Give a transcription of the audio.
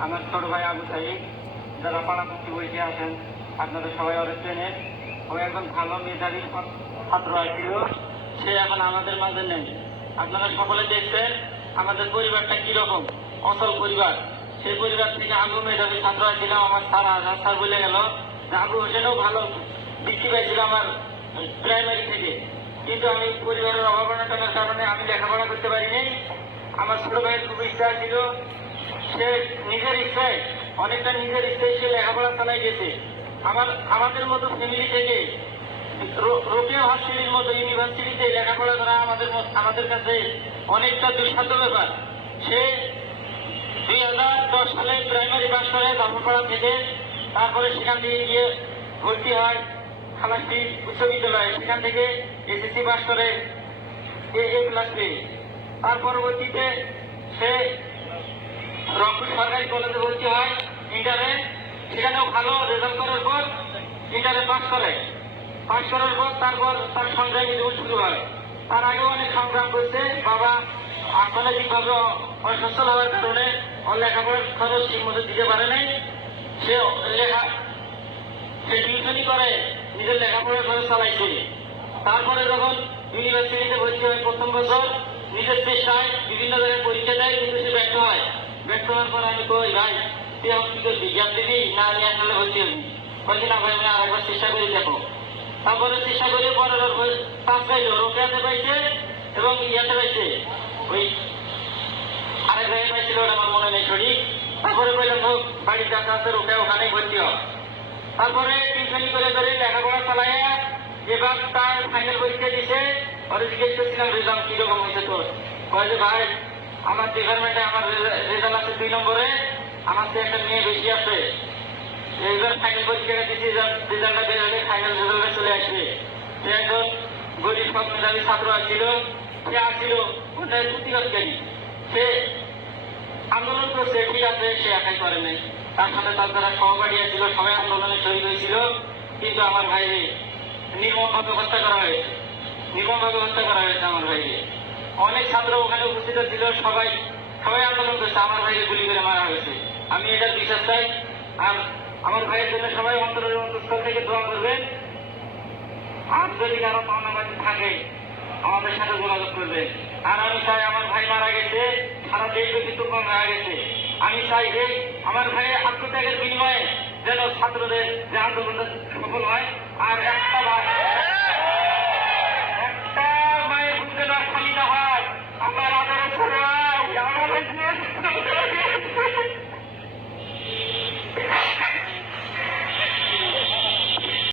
আমার ছোট ভাই আবু সাইদ, যারা পাড়াপত্তি বইতে আছেন, আপনারা সবাই অনেক চেনেন। ও একজন ভালো মেধাবী ছাত্র ছিল সে এখন আমাদের মাঝে নেই। আপনারা সকলে দেখছেন আমাদের পরিবারটা কীরকম? অসল পরিবার। সেই পরিবার থেকে আবু মেধাবী ছাত্র ছিল আমার স্যার আজহার স্যার বলে গেল যে আবু হোসেনও ভালো বৃত্তি পাইছিল আমার প্রাইমারি থেকে। কিন্তু আমি পরিবারের অভাবনাটনের কারণে আমি লেখাপড়া করতে পারিনি। আমার ছোট ভাইয়ের খুব ইচ্ছা ছিল সে নিজের ইচ্ছায়, অনেকটা নিজের ইচ্ছায় সে লেখাপড়া চালাই গেছে। আমার, আমাদের মতো ফ্যামিলি থেকে রোকেয়া ভার্সিটির মতো ইউনিভার্সিটিতে লেখাপড়া করা আমাদের আমাদের কাছে অনেকটা দুঃসাধ্য ব্যাপার। সে দুই হাজার দশ সালে প্রাইমারি পাস করে জাফরপাড়া থেকে, তারপরে সেখান থেকে গিয়ে ভর্তি হয় খালাসি উচ্চ বিদ্যালয়ে। সেখান থেকে এসএসসি পাস করে, এ ক্লাস তার পরবর্তীতে সে রংপুর সরকারি কলেজে ভর্তি হয় ইন্টারে। সেখানেও ভালো রেজাল্ট করার পর ইন্টারে পাস করে। পাস করার পর তারপর তার সংগ্রামী জীবন শুরু হয়। তার আগেও অনেক সংগ্রাম করছে বাবা অর্থনৈতিকভাবে অসচ্ছল হওয়ার কারণে লেখাপড়ার খরচ ঠিক মতো দিতে পারে নাই। সে লেখা, সে টিউশনই করে, নিজের লেখাপড়ার খরচ চালাইছে তারপরে যখন ইউনিভার্সিটিতে ভর্তি হয় প্রথম বছর, নিজের চেষ্টায় বিভিন্ন জায়গায় পরীক্ষা দেয়, কিন্তু সে ব্যর্থ হয়। হওয়ার পর আমি কই ভাই তুই এখন কি করবি গ্যাপ দিবি না আমি। আসলে ভর্তি হবি বলছি না ভাই আমি আরেকবার চেষ্টা করে দেখো। তারপরে চেষ্টা করে পরে পাঁচ পাইলো রোকেয়াতে পাইছে এবং ইয়াতে পাইছে। ওই আরেক জায়গায় পাইছিল আমার মনে নেই সঠিক তারপরে বললাম হোক বাড়ির কাছে আছে রোকেয়া ওখানেই ভর্তি হয় তারপরে টিউশনি করে করে লেখাপড়া চালায় এবার তার ফাইনাল পরীক্ষা দিছে। ওরা জিজ্ঞেস করছিলাম রেজাল্ট কীরকম হয়েছে তোর যে, ভাই আমার ডিপার্টমেন্টে আমার রেজাল্ট আছে দুই নম্বরে। আমার তো একটা মেয়ে বেশি আছে এইবার ফাইনাল পরীক্ষাটা দিচ্ছি রেজাল্টটা বের হলে ফাইনাল রেজাল্টে চলে আসবে। সে একজন গরিব সব মেধাবী ছাত্র আসছিল সে আসছিল ওটাই প্রতিবাদকারী সে আন্দোলন করছে, ঠিক আছে, সে একাই করে নাই। তার সাথে তার যারা সহপাঠী ছিল সবাই আন্দোলনে শহীদ হয়েছিল। কিন্তু আমার ভাইরে নির্মমভাবে হত্যা করা হয়েছে। নির্মমভাবে হত্যা করা হয়েছে আমার ভাইকে অনেক ছাত্র ওখানে উপস্থিত ছিল, সবাই সবাই আন্দোলন করছে, আমার ভাইকে গুলি করে মারা হয়েছে। আমি এটার বিশ্বাস চাই, আর আমার ভাইয়ের জন্য সবাই অন্তরের অন্তঃস্থল থেকে দোয়া করবেন। আর যদি কারও পাওনাবাদী থাকে, আমাদের সাথে যোগাযোগ করবে আর আমি চাই আমার ভাই মারা গেছে, সারা দেশ কিন্তু মারা গেছে। আমি চাই যে আমার ভাইয়ের আত্মত্যাগের বিনিময়ে যেন ছাত্রদের যে আন্দোলনটা সফল হয়, আর একটা